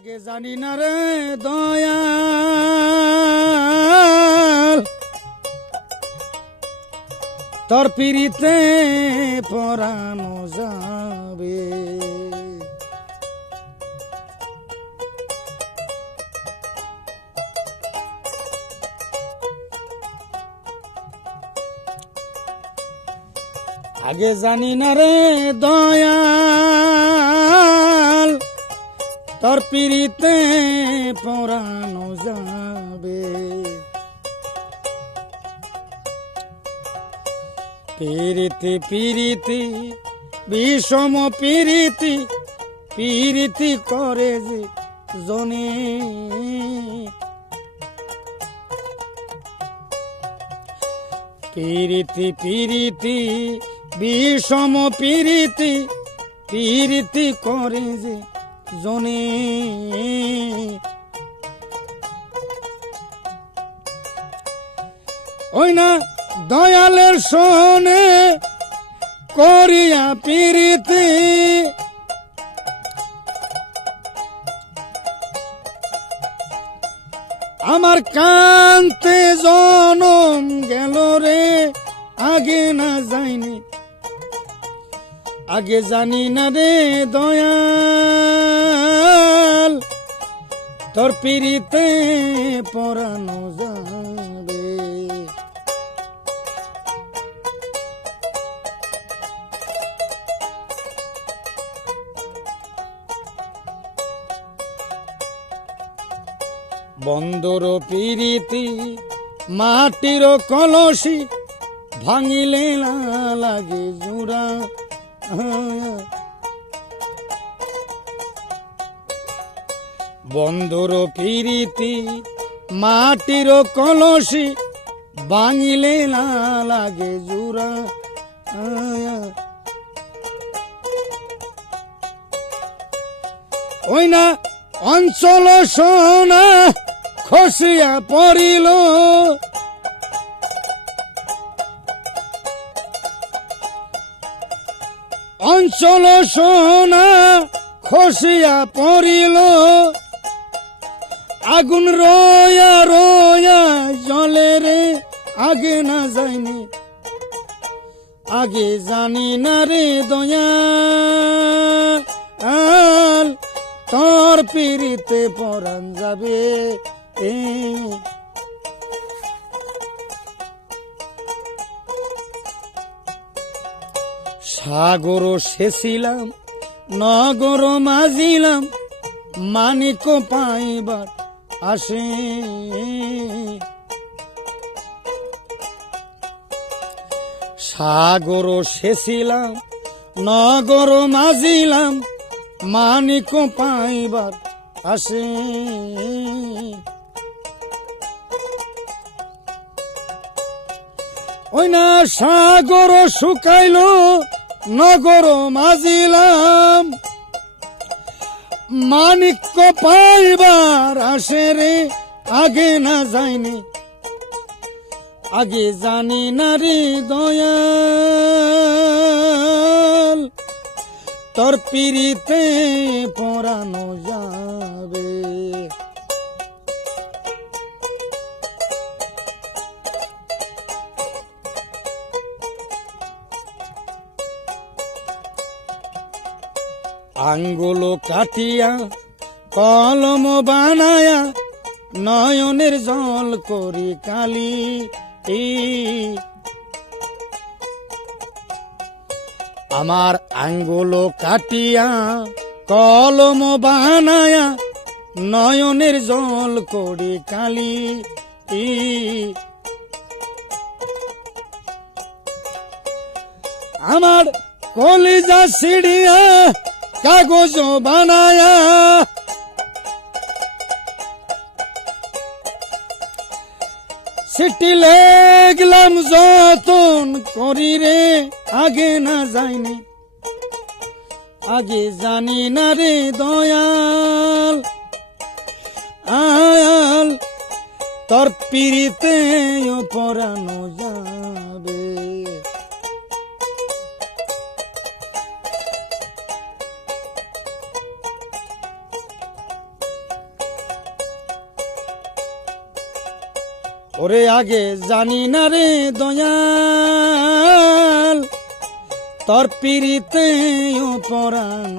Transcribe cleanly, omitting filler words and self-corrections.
আগে জানি না রে দয়াল তোর পিরিতে পরানো যাবে। আগে জানি না রে দয়াল তোর পিরিতে পরানো যাবে। পিরিতি পিরিতি বিষম পিরিতি পিরিতি করে যে জনে পিরিতি পিরিতি বিষম পিরিতি পিরিতি করে যে জনে ওই না দয়ালের শোনে করিয়া পিরিতি আমার কান্তে জনম গেল রে আগে না যাইনি আগে জানি না রে দয়াল তোর পিরিতে পরানো যাবে। বন্দর পিরিতি মাটির কলসি ভাঙিলে না লাগে জোড়া। বন্দর পিরিতি মাটির কলসি ভাঙিলে না লাগে জোড়া। ওই না অঞ্চল সোনা খসিয়া পড়িল অঞ্চল সোনা খসিয়া পড়িল আগুন রয়া রয়া জলে রে আগে না যায়নি আগে জানি না রে দয়াল তোর পিরিতে পরান যাবে। সাগর সেছিলাম নগর মাজিলাম মানিক পাইবার আসে। সাগর সেছিলাম নগর মাজিলাম মানিক পাইবার আসে। ওই না সাগর শুকাইল নগর মাজিলাম মানিক পাইবার আসে রে আগে না যায়নি আগে জানি না রে দয়াল তোর পিরিতে পরানো যাবে। আঙ্গুল কাটিয়া কলম বানায়া নয়নের জল করি কালি। আমার আঙ্গুল কাটিয়া কলম বানায়া নয়নের জল করি কালি। আমার কলিজা সিড়িয়া কাগজ বানায়া সিটি লেগলাম যতন করি রে আগে না যায়নি আগে জানি না রে দয়াল আয়াল তোর পিরিতে পরানো যাবে। ওরে আগে জানি না রে দয়াল তোর পিরিতে পরাণ